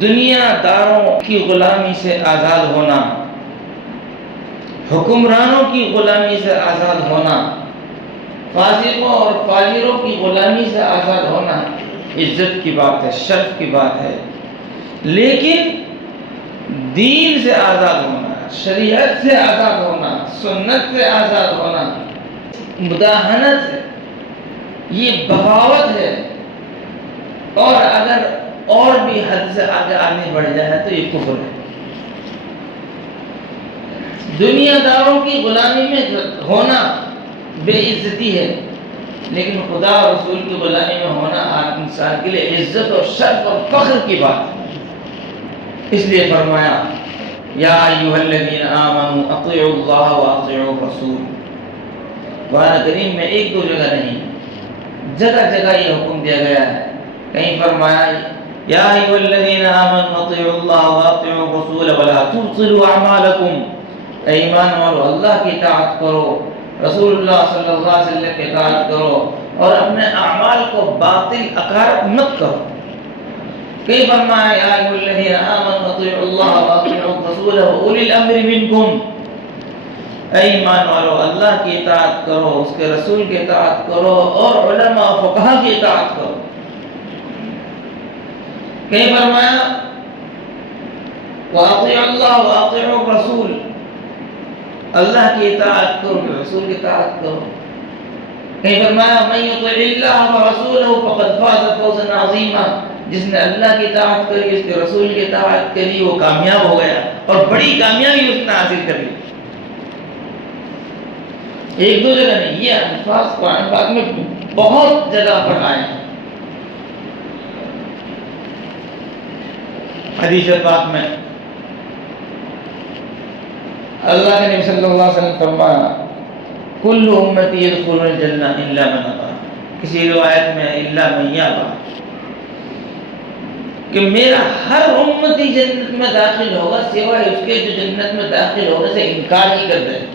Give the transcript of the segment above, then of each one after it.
دنیا داروں کی غلامی سے آزاد ہونا، حکمرانوں کی غلامی سے آزاد ہونا، فاسقوں اور فاجروں کی غلامی سے آزاد ہونا عزت کی بات ہے، شرف کی بات ہے۔ لیکن دین سے آزاد ہونا، شریعت سے آزاد ہونا، سنت سے آزاد ہونا مداہنت ہے، یہ بغاوت ہے، اور اگر اور بھی حد سے آگے آدمی بڑھ جائے تو یہ کفر ہے۔ دنیا داروں کی غلامی میں ہونا بے عزتی ہے، لیکن خدا اور رسول کی غلامی میں ہونا انسان کے لیے عزت اور شرف اور فخر کی بات ہے۔ اس لیے فرمایا یا ایھا الذین آمنوا اطیعوا اللہ واطیعوا الرسول۔ قرآن کریم میں ایک دو جگہ نہیں، جگہ جگہ یہ حکم دیا گیا ہے۔ کہیں فرمایا یا ایھا الذین آمنوا اطیعوا اللہ واطیعوا الرسول ولا تبطلوا اعمالکم، اے ایمان والو اللہ کی اطاعت کرو، رسول اللہ صلی اللہ علیہ وسلم کی اطاعت کرو، اور اپنے اعمال کو باطل اکارت مت کرو۔ کئی فرمایا یا ایھا الذین آمنوا اطیعوا اللہ واطیعوا الرسول واولی الامر منکم، اے ایمان والو اللہ کی اطاعت کرو، اس کے رسول کی اطاعت کرو، اور علماء و فقہا کی اطاعت کرو۔ کہیں فرمایا واطیعوا اللہ واطیعوا الرسول، اللہ کی اطاعت کرو، رسول کی اطاعت کرو۔ کہیں فرمایا من یطع اللہ ورسولہ فقد فاز فوزا عظیما، جس نے اللہ کی اطاعت کری، اس کے رسول کی اطاعت کری، وہ کامیاب ہو گیا، اور بڑی کامیابی اس نے حاصل کری۔ ایک دو جگہ نہیں، یہ الفاظ قرآن پاک میں بہت جگہ پر آئے ہیں۔ حدیث پاک میں اللہ کے نبی صلی اللہ علیہ وسلم فرمایا کل امتی یدخلون الجنہ الا من ابا، کسی روایت میں الا من یابا، کہ میرا ہر امتی جنت میں داخل ہوگا سوائے اس کے جو جنت میں داخل ہونے سے انکار ہی کرتے ہیں۔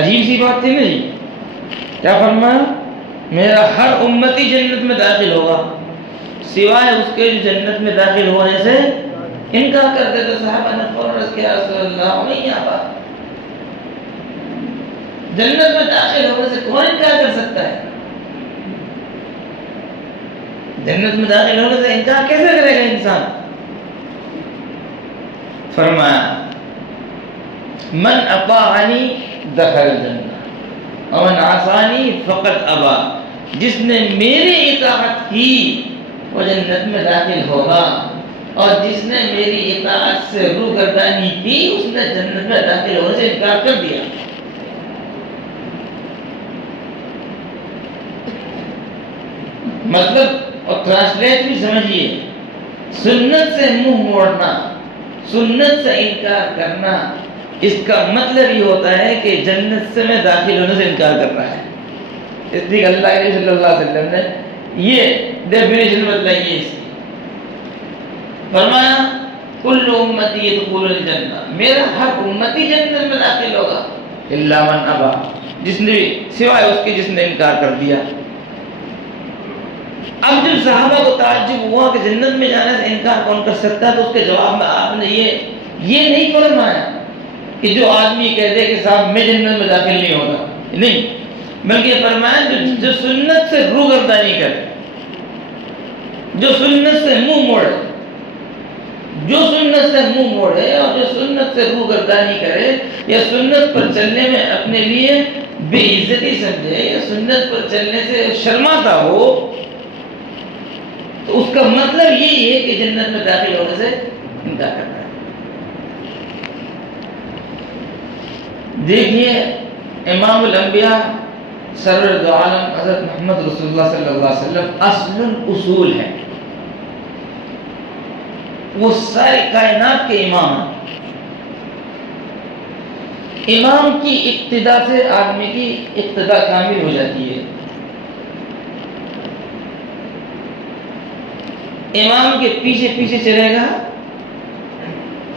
عجیب سی بات تھی نا جی، کیا فرمایا میرا ہر امتی جنت میں داخل ہوگا سوائے اس کے جو جنت میں داخل ہونے سے انکار کر دیتے۔ صحابہ نے فوراً عرض کیا رسول اللہ نہیں آبا، جنت میں داخل ہونے سے کون انکار کر سکتا ہے؟ جنت میں داخل ہونے سے انکار کیسے کرے گا انسان؟ فرمایا من اطاعنی دخل الجنہ ومن عصانی فقد ابا، جس نے میری اطاعت کی وہ جنت میں داخل ہوگا، اور جس نے میری اطاعت سے روگردانی کی اس نے جنت میں داخل ہونے سے انکار کر دیا۔ مطلب اور ٹرانسلیٹ بھی سمجھیے، سنت سے منہ موڑنا، سنت سے انکار کرنا، اس کا مطلب یہ ہوتا ہے کہ جنت سے میں داخل ہونے سے انکار کر رہا ہے۔ اس لیے اللہ کے صلی اللہ علیہ وسلم نے یہ ڈیفینیشن بتلائی ہے اس کی۔ فرمایا کل امتی یدخلون الجنہ، میرا ہر امتی جنت میں داخل ہوگا الا من ابا، جس نے سوائے اس کے جس نے انکار کر دیا۔ اب جب صحابہ کو تعجب ہوا کہ جنت میں جانے سے انکار کون کر سکتا ہے، تو اس کے جواب میں آپ نے یہ نہیں فرمایا کہ جو آدمی کہہ دے کہ صاحب میں جنت میں داخل نہیں ہوگا، نہیں، بلکہ فرمایا جو سنت سے روگردانی کرے، جو سنت سے منہ موڑے، جو سنت سے منہ موڑے اور جو سنت سے روگردانی کرے، یا سنت پر چلنے میں اپنے لیے بے عزتی سمجھے، یا سنت پر چلنے سے شرماتا ہو، تو اس کا مطلب یہی ہے کہ جنت میں داخل ہونے سے انکار کرتا ہے۔ دیکھیے امام الانبیاء سرور دو عالم حضرت محمد رسول اللہ صلی اللہ علیہ وسلم اصل الاصول ہے، وہ ساری کائنات کے امام ہیں۔ امام کی اقتداء سے آدمی کی اقتداء کامل ہو جاتی ہے۔ امام کے پیچھے پیچھے چلے گا،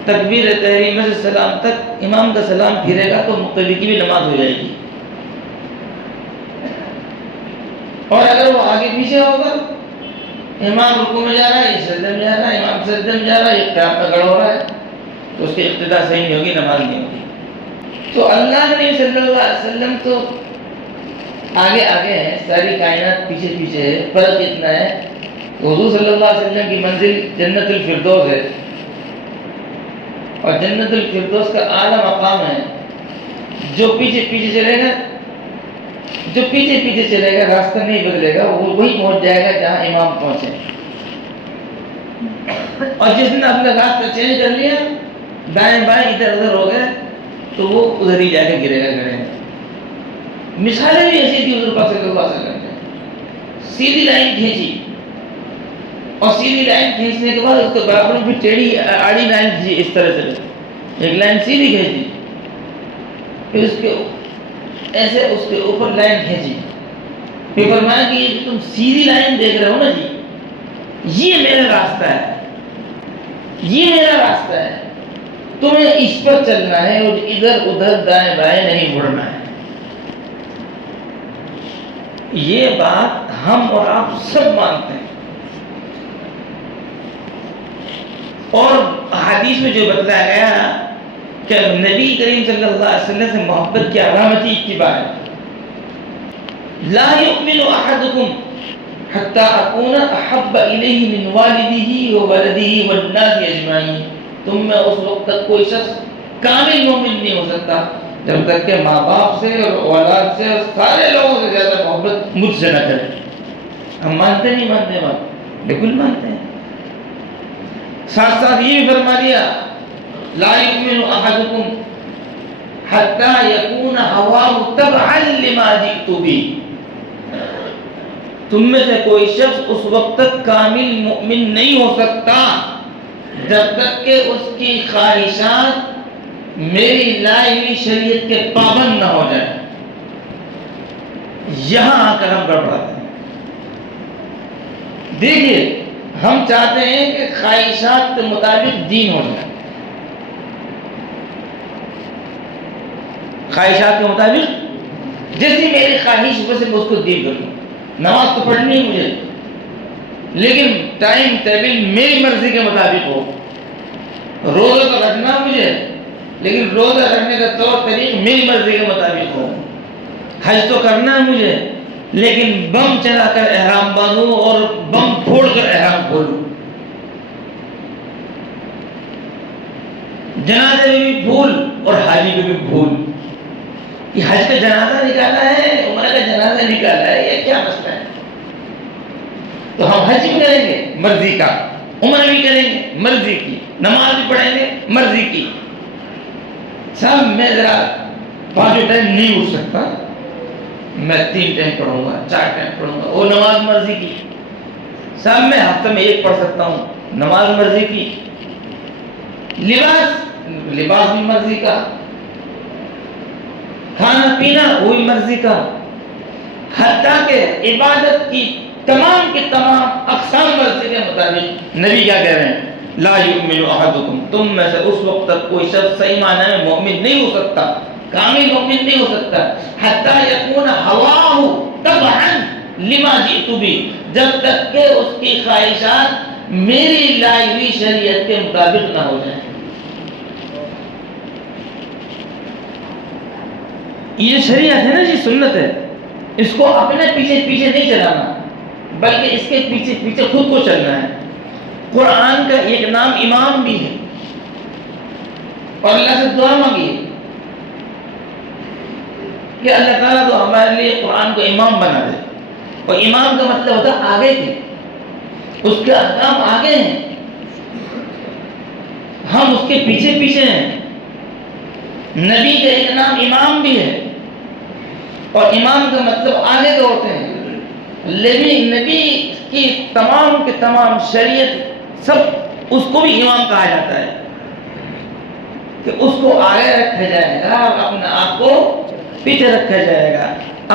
تکبیر تحریمہ سے سلام تک امام کا سلام پھرے گا تو مقتدی کی بھی نماز ہو جائے گی، اور اگر وہ آگے پیچھے ہوگا امام رکوع میں جا رہا ہے، یہ سجدے میں جا رہا ہے، امام سجدے میں جا رہا ہے، یہ قیام میں کھڑا ہو رہا ہے، تو اس کی اقتداء صحیح نہیں ہوگی، نماز نہیں ہوگی۔ تو اللہ کے نبی صلی اللہ علیہ وسلم تو آگے آگے ہے، ساری کائنات پیچھے پیچھے ہے۔ فرق اتنا ہے کہ حضور صلی اللہ علیہ وسلم کی منزل جنت الفردوس ہے، اور جنت الفردوس کا اعلیٰ مقام ہے۔ جو پیچھے پیچھے چلے گا، جو پیچھے پیچھے چلے گا، راستہ نہیں بدلے گا، وہ وہی پہنچ جائے گا جہاں امام پہنچے۔ اور جس نے اپنا راستہ چینج کر لیا، دائیں بائیں ادھر ادھر ہو گئے، تو وہ ادھر ہی جا کے گرے گا گڑھے میں۔ مثالیں بھی ایسی تھی حضور پاک صلی اللہ علیہ وسلم نے، سیدھی لائن کھینچی، اور سیدھی لائن کھینچنے کے بعد اس کے برابر میں پھر ٹیڑھی آڑی لائن کھینچی، اس طرح سے ایک لائن سیدھی کھینچی، پھر اس کے ایسے اس کے اوپر لائن کھینچی، پھر فرمایا کہ یہ تم سیدھی لائن دیکھ رہے ہو نا جی، یہ میرا راستہ ہے، یہ میرا راستہ ہے، تمہیں اس پر چلنا ہے اور ادھر ادھر دائیں بائیں نہیں مڑنا ہے۔ یہ بات ہم اور آپ سب مانتے ہیں، اور حدیث میں جو بتلایا گیا کہ نبی کریم صلی اللہ علیہ وسلم سے محبت کی علامت اتباع ہے۔ لا يؤمن احدكم حتى اكون احب اليه من والده وولده والناس اجمعين۔ تم میں اس وقت تک کوئی شخص کامل مومن نہیں ہو سکتا جب تک کہ ماں باپ سے اور اولاد سے اور سارے لوگوں سے زیادہ محبت مجھ سے نہ کرے۔ ہم مانتے نہیں مانتے بات، بالکل مانتے ہیں۔ ساتھ ساتھ یہ بھی فرما دیا لا يؤمن احدكم حتى يكون هواه تبعا لما جئت به۔ تم میں سے کوئی شخص اس وقت تک کامل مؤمن نہیں ہو سکتا جب تک کہ اس کی خواہشات میری لائی ہوئی شریعت کے پابند نہ ہو جائے۔ یہاں آ کر ہم گڑبڑاتے ہیں۔ دیکھیے، ہم چاہتے ہیں کہ خواہشات کے مطابق دین ہو جائے، خواہشات کے مطابق جیسی میری خواہش ویسے میں اس کو دین کر دوں۔ نماز تو پڑھنی ہے مجھے، لیکن ٹائم ٹیبل میری مرضی کے مطابق ہو۔ روزہ تو رکھنا مجھے، لیکن روزہ رکھنے کا طور طریق میری مرضی کے مطابق ہو۔ حج تو کرنا ہے مجھے، لیکن بم چلا کر احرام باندھوں اور بم پھوڑ کر احرام کھولوں۔ جنازے میں بھی پھول اور حاجی میں بھی پھول۔ یہ حج کا جنازہ نکالا ہے، عمرہ کا جنازہ نکالا ہے، یہ کیا مسئلہ ہے؟ تو ہم حج بھی کریں گے مرضی کا، عمرہ بھی کریں گے مرضی کی، نماز بھی پڑھیں گے مرضی کی۔ صاحب میں ذرا 5 ٹائم نہیں اٹھ سکتا، میں 3 ٹائم پڑھوں گا، 4 ٹائم پڑھوں گا، وہ نماز مرضی کی۔ صاحب میں ہفتہ میں 1 پڑھ سکتا ہوں، نماز مرضی کی۔ لباس بھی مرضی کا، کھانا پینا وہی مرضی کا، حتیٰ کہ عبادت کی تمام کے تمام اقسام مرضی کے مطابق۔ نبی کیا کہہ رہے ہیں؟ لا یؤمن احدکم، تم میں سے اس وقت تک کوئی شخص صحیح معنی میں مومن نہیں ہو سکتا، کامل مومن نہیں ہو سکتا، حتیٰ یکون ہواہ تبعا لما جئت بہ، جب تک کہ اس کی خواہشات میری لائی ہوئی شریعت کے مطابق نہ ہو جائیں۔ یہ شریعت ہے نا جی، سنت ہے، اس کو اپنے پیچھے پیچھے نہیں چلانا، بلکہ اس کے پیچھے پیچھے خود کو چلنا ہے۔ قرآن کا ایک نام امام بھی ہے، اور اللہ سے دعا مانگی کہ اللہ تعالیٰ تو ہمارے لیے قرآن کو امام بنا دے، اور امام کا مطلب ہوتا ہے آگے کے، اس کے احکام آگے ہیں، ہم اس کے پیچھے پیچھے ہیں۔ نبی کا ایک نام امام بھی ہے، اور امام کا مطلب آگے کے ہوتے ہیں، لیکن نبی کی تمام کے تمام شریعت سب اس کو بھی امام کہا جاتا ہے کہ اس کو آگے رکھا جائے گا اور اپنے آپ کو پیچھے رکھا جائے گا۔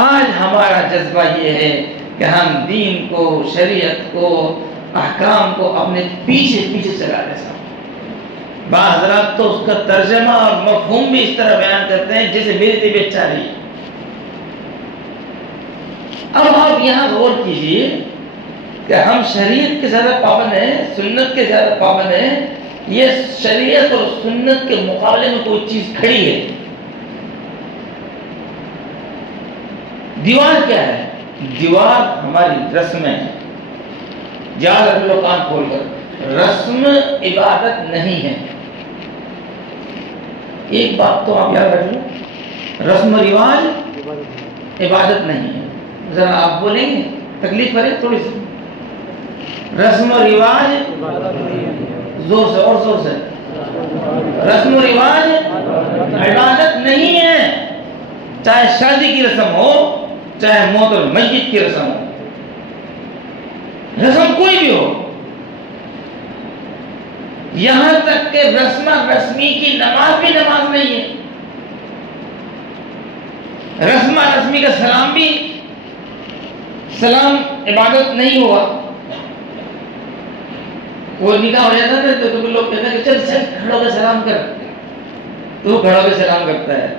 آج ہمارا جذبہ یہ ہے کہ ہم دین کو، شریعت کو، احکام کو اپنے پیچھے پیچھے چلا رہے ہیں۔ بعض حضرات تو اس کا ترجمہ اور مفہوم بھی اس طرح بیان کرتے ہیں جیسے میری طبیعت چاہ رہی ہے۔ اب آپ یہاں غور کیجئے کہ ہم شریعت کے زیادہ پابند ہیں، سنت کے زیادہ پابند ہیں، یہ شریعت اور سنت کے مقابلے میں کوئی چیز کھڑی ہے؟ دیوار کیا ہے؟ دیوار ہماری رسمیں ہیں. یاد رکھ لو کان کھول کر، رسم عبادت نہیں ہے. ایک بات تو آپ یاد رکھ لو، رسم و رواج عبادت نہیں ہے. ذرا آپ بولیں گے، تکلیف کریں تھوڑی سی. رسم و رواج، زور سے اور زور سے، رسم و رواج عبادت نہیں ہے. چاہے شادی کی رسم ہو، چاہے موت المیت کی رسم ہو، رسم کوئی بھی ہو. یہاں تک کہ رسم رسمی کی نماز بھی نماز نہیں ہے. رسم رسمی کا سلام بھی سلام عبادت نہیں ہوا. وہ نکاح ہو جاتا ہے تو لوگ کہتے ہیں کہ چل چل کھڑا ہو کے سلام کر، تو وہ کھڑا ہو کے سلام کرتا ہے.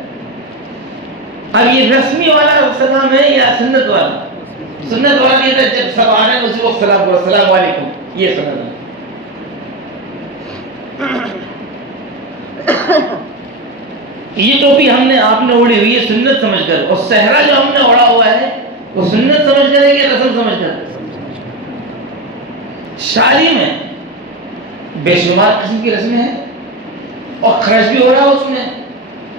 اب یہ رسمی والا سلام ہے یا سنت والا؟ سنت والا کہتا ہے جب سب آ رہے ہیں اسی وقت سلام کرو، السلام علیکم. یہ سنت ہے. یہ ٹوپی ہم نے آپ نے اوڑھی ہوئی ہے سنت سمجھ کر، اور صحرا جو ہم نے اوڑھا ہوا ہے وہ سنت سمجھ کر ہے کہ رسم سمجھ کر؟ شادی میں بے شمار قسم کی رسمیں ہیں، اور خرچ بھی ہو رہا ہے اس میں،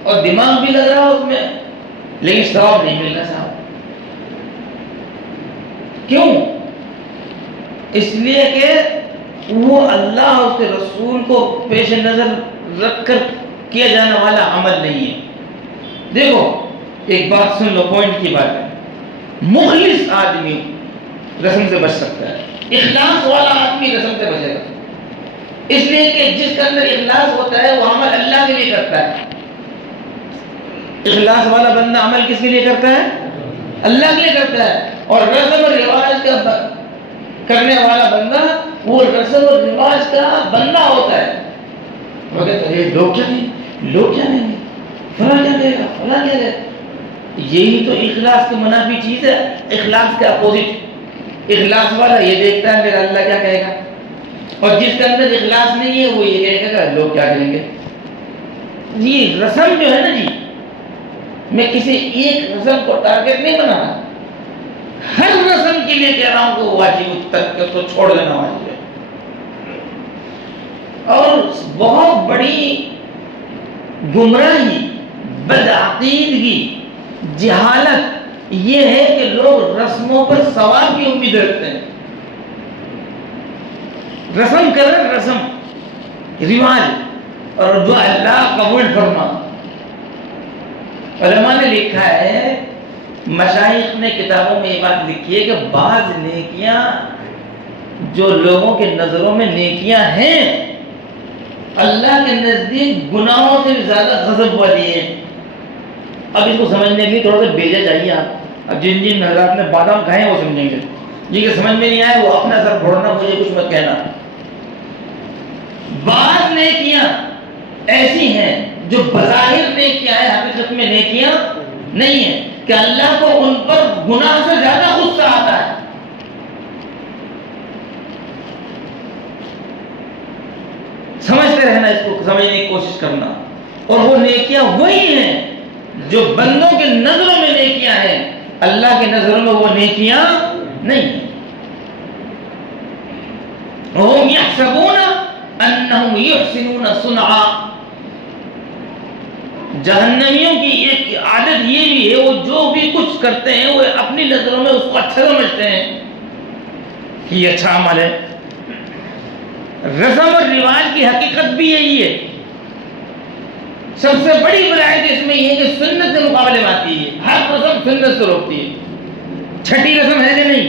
اور دماغ بھی لگ رہا ہے اس میں، لیکن ثواب نہیں مل رہا صاحب. کیوں؟ اس لیے کہ وہ اللہ اور اس کے رسول کو پیش نظر رکھ کر کیا جانے والا عمل نہیں ہے. دیکھو ایک بات سن لو، پوائنٹ کی بات ہے. مخلص آدمی رسم سے بچ سکتا ہے، اخلاص والا آدمی رسم سے بچے گا. اس لیے کہ جس کے اندر اخلاص ہوتا ہے وہ عمل اللہ کے لیے کرتا ہے. اخلاص والا بندہ عمل کس کے لیے کرتا ہے؟ اللہ کے لیے کرتا ہے. اور رسم اور رواج کا کرنے والا بندہ وہ رسم اور رواج کا بندہ ہوتا ہے. وہ کہتا ہے لوگ کیا نہیں، لوگ کیا نہیں، فلاں کیا کہے گا، فلاں کیا کہے گا. یہی تو اخلاص کی منافی چیز ہے. اخلاص کے اپوزٹ، اخلاص والا یہ دیکھتا ہے میرا اللہ کیا کہے گا، اور جس کے اندر اخلاص نہیں ہے وہ یہ کہے گا لوگ کیا کہیں گے. یہ رسم جو ہے نا جی، میں کسی ایک رسم کو ٹارگٹ نہیں بنا رہا، ہر رسم کے لیے کہہ رہا ہوں کہ واجب تک کے تو چھوڑ دینا واجب ہے. اور بہت بڑی گمراہی، بدعقیدگی، جہالت یہ ہے کہ لوگ رسموں پر ثواب کی امید رکھتے ہیں. رسم کریں، رسم رواج، اور جو اللہ قبول فرما. علماء نے لکھا ہے، مشائخ نے کتابوں میں یہ بات لکھی ہے کہ بعض نیکیاں جو لوگوں کے نظروں میں نیکیاں ہیں اللہ کے نزدیک گناہوں سے بھی زیادہ غضب والی ہیں. اب اس کو سمجھنے کے لیے تھوڑا سا بھیجا چاہیے آپ. اب جن جن حضرات نے بادام کھائے وہ سمجھیں گے. یہ کہ سمجھ میں نہیں آئے وہ اپنا سر پھوڑنا، مجھے کچھ مت کہنا. بعض نیکیاں ایسی ہیں جو بظاہر نیکیاں ہیں، حقیقت میں نیکیاں نہیں ہیں، کہ اللہ کو ان پر گناہ سے زیادہ غصہ آتا ہے. سمجھتے رہنا، اس کو سمجھنے کی کوشش کرنا. اور وہ نیکیاں وہی ہیں جو بندوں کے نظروں میں نیکیاں ہیں، اللہ کے نظروں میں وہ نیکیاں نہیں ہیں. وَهُمْ يَحْسَبُونَ أَنَّهُمْ يُحْسِنُونَ صُنْعًا. جہنمیوں کی ایک عادت یہ بھی ہے، وہ جو بھی کچھ کرتے ہیں وہ اپنی نظروں میں اس کو اچھا سمجھتے ہیں کہ یہ اچھا عمل ہے. رسم اور رواج کی حقیقت بھی یہی ہے. سب سے بڑی برائت اس میں یہ ہے کہ سنت سے مقابلے میں آتی ہے. ہر رسم سنت سے روکتی ہے. چھٹی رسم ہے کہ نہیں،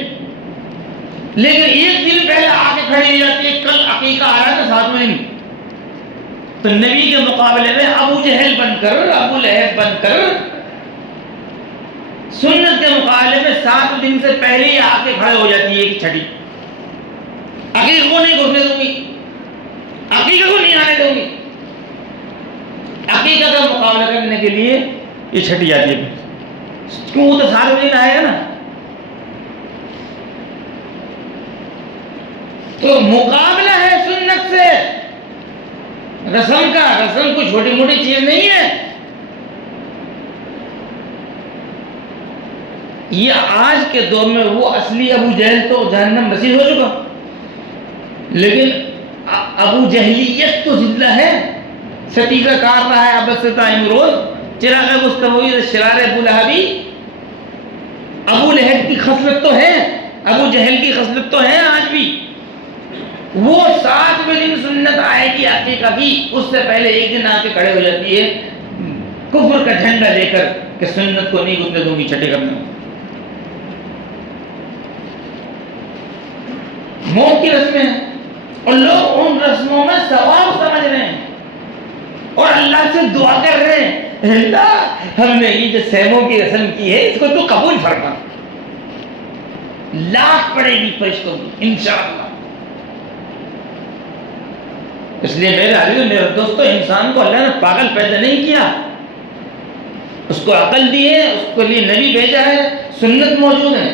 لیکن ایک دن پہلے آ کے کھڑی ہو جاتی ہے، کل عقیقہ آ رہا ہے تو 7ویں دن تو نبی کے مقابلے میں ابو جہل بن کر، ابو لہب بن کر سنت کے مقابلے میں 7 دن سے پہلے ہی آ کے کھڑے ہو جاتی ہے ایک چھٹی. عقیقہ کو نہیں گھسنے دوں گی، عقیقہ کو نہیں آنے دوں گی. عقیقہ کا مقابلہ کرنے کے لیے یہ چھٹی جاتی ہے. کیوں؟ وہ تو 7 دن آئے گا نا. تو مقابلہ ہے سنت سے رسم کا. رسم کوئی چھوٹی موٹی چیز نہیں ہے. یہ آج کے دور میں وہ اصلی ابو جہل تو جہنم رسید ہو چکا, لیکن ابو جہلیت تو زندہ ہے, ستیزہ کار رہا ہے ابسطہ امروز, چراغ گفتگوی شرار ابو لہبی. ابو لہب کی خصلت تو ہے, ابو جہل کی خصلت تو ہے آج بھی. وہ 7ویں دن سنت آئے گی عقیقہ کی, اس سے پہلے ایک دن آ کے کھڑے ہو جاتی ہے کفر کا جھنڈا لے کر کہ سنت کو نہیں گھٹنے دوں گی چھٹے کرنا. موت کی رسمیں ہیں اور لوگ ان رسموں میں ثواب سمجھ رہے ہیں اور اللہ سے دعا کر رہے ہیں, اللہ ہم نے یہ جو سیموں کی رسم کی ہے اس کو تو قبول فرما. لاکھ پڑے گی فرشتوں کی انشاءاللہ. اس لیے میرے عزیزو میرے دوستو, انسان کو اللہ نے پاگل پیدا نہیں کیا, اس کو عقل دی ہے, اس کے لیے نبی بھیجا ہے, سنت موجود ہے,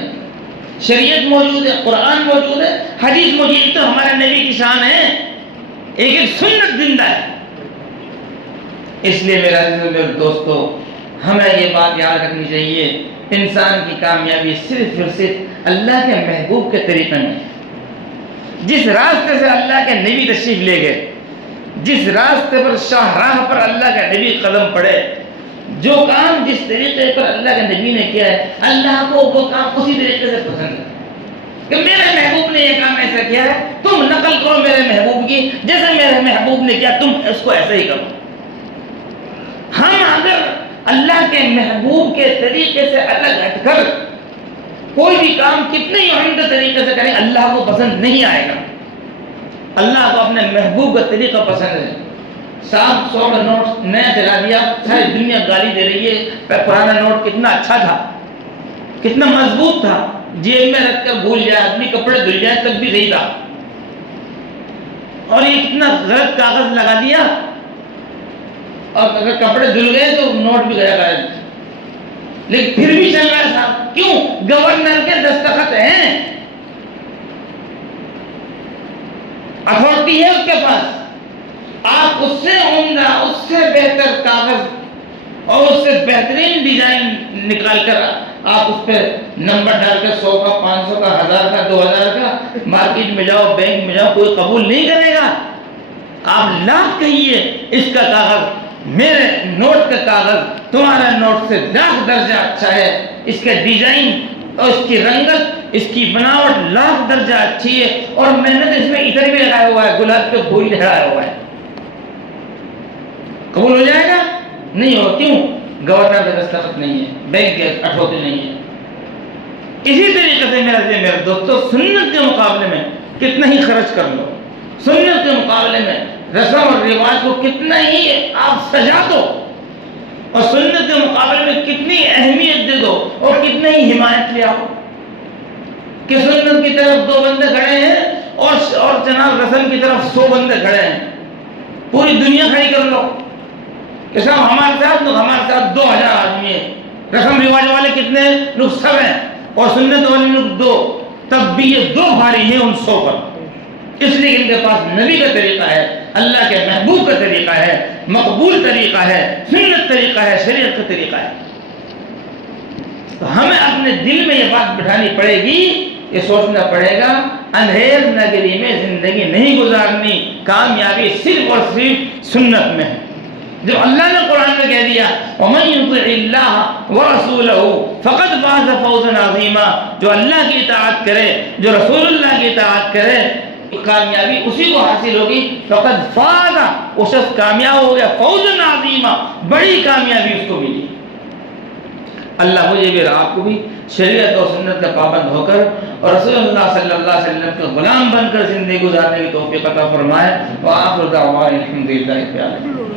شریعت موجود ہے, قرآن موجود ہے, حدیث موجود. تو ہمارے نبی کی شان ہے, ایک سنت زندہ ہے. اس لیے میرے عزیزو میرے دوستو ہمیں یہ بات یاد رکھنی چاہیے, انسان کی کامیابی صرف اور صرف اللہ کے محبوب کے طریقے میں. جس راستے سے اللہ کے نبی تشریف لے گئے, جس راستے پر شاہراہ پر اللہ کا نبی قدم پڑے, جو کام جس طریقے پر اللہ کے نبی نے کیا ہے, اللہ کو وہ کام اسی طریقے سے پسند ہے کہ میرے محبوب نے یہ کام ایسا کیا ہے, تم نقل کرو میرے محبوب کی, جیسے میرے محبوب نے کیا تم اس کو ایسا ہی کرو. ہم اگر اللہ کے محبوب کے طریقے سے الگ ہٹ کر کوئی بھی کام کتنے ہی عمدہ طریقے سے کریں, اللہ کو پسند نہیں آئے گا. اللہ کو اپنے محبوب کا طریقہ پسند ہے. صاحب 100 کا نوٹ نیا چلا دیا, ساری دنیا گالی دے رہی ہے, پرانا نوٹ کتنا اچھا تھا, کتنا مضبوط تھا, جیب میں رکھ کر بھول جائے آدمی, کپڑے دھل جائے تب بھی صحیح تھا. اور یہ کتنا غلط کاغذ لگا دیا, اور اگر کپڑے دھل گئے تو نوٹ بھی گیا گیا, لیکن پھر بھی چل رہا ہے صاحب. کیوں؟ گورنر کے دستخط ہیں, اتھارٹی ہے اس کے پاس. آپ اس سے عمدہ, اس سے بہتر کاغذ اور اس سے بہترین ڈیزائن نکال کر آپ اس پہ نمبر ڈال کر 100 کا, 500 کا, 1000 کا, 2000 کا مارکیٹ میں جاؤ, بینک میں جاؤ, کوئی قبول نہیں کرے گا. آپ لاکھ کہیے اس کا کاغذ, میرے نوٹ کا کاغذ تمہارا نوٹ سے 1000 درجہ اچھا ہے, اس کا ڈیزائن اور اس کی رنگت, اس کی بناوٹ 1000 درجہ اچھی ہے, اور میں نے اس میں عطر بھی لگایا ہوا ہے, گلاب کے پھول لہرایا ہوا ہے. قبول ہو جائے گا؟ نہیں ہو. کیوں؟ گورنر کا دستخط نہیں ہے, بینک کے اٹھوتے نہیں ہے. اسی طریقے سے میرے دوستو سنت کے مقابلے میں کتنا ہی خرچ کر لو, سنت کے مقابلے میں رسم اور رواج کو کتنا ہی آپ سجا دو, اور سنت کے مقابلے میں کتنی اہمیت دے دو اور کتنا ہی حمایت لے آؤ کہ سنت کی طرف 2 بندے کھڑے ہیں اور جناب رسم کی طرف 100 بندے کھڑے ہیں, پوری دنیا کھڑی کر لو کہ صاحب ہمارے ساتھ 2000 آدمی ہیں, رسم رواج والے کتنے لوگ سب ہیں, اور سنت والے لوگ 2, تب بھی یہ 2 بھاری ہیں ان 100 پر. اس لیے ان کے پاس نبی کا طریقہ ہے, اللہ کے محبوب کا طریقہ ہے, مقبول طریقہ ہے, سنت طریقہ ہے, شریعت کا طریقہ ہے. تو ہمیں اپنے دل میں یہ بات بٹھانی پڑے گی, یہ سوچنا پڑے گا اندھیر نگری میں زندگی نہیں گزارنی, کامیابی صرف اور صرف سنت میں ہے. جو اللہ نے قرآن میں کہہ دیا وَمَن يُطِعِ اللَّهَ وَرَسُولَهُ فَقَدْ فَازَ فَوْزًا عَظِيمًا, جو اللہ کی اطاعت کرے, جو رسول اللہ کی اطاعت کرے, کامیابی اسی کو حاصل ہوگی. فَقَدْ فَازَ, وہ شخص کامیاب ہو گیا, فَوْزًا عَظِيمًا, بڑی کامیابی اس کو ملی. اللہ مجھے بھی اور آپ کو بھی شریعت اور سنت کا پابند ہو کر اور رسول اللہ صلی اللہ علیہ وسلم کے غلام بن کر زندگی گزارنے کی توفیق عطا فرمائے. وآخر دعوانا الحمدللہ رب العالمین.